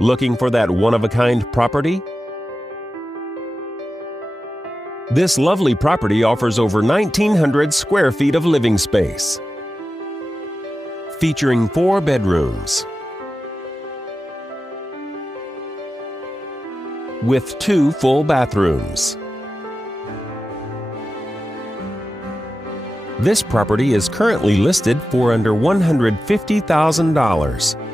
Looking for that one-of-a-kind property? This lovely property offers over 1,900 square feet of living space, featuring 4 bedrooms with 2 full bathrooms. This property is currently listed for under $150,000.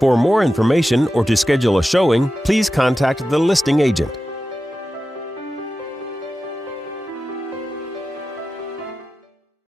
For more information or to schedule a showing, please contact the listing agent.